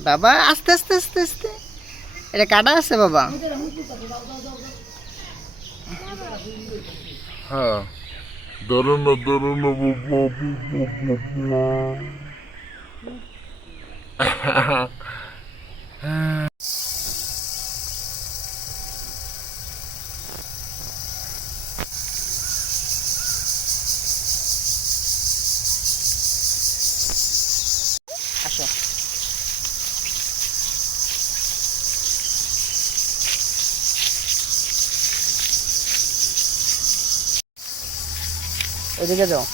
বাবা আস্তে আস্তে আস্তে আস্তে, এটা কাটা আছে বাবা। হ্যাঁ, ধরো না ধরো না বাবা। আসো, এদিকে যাও।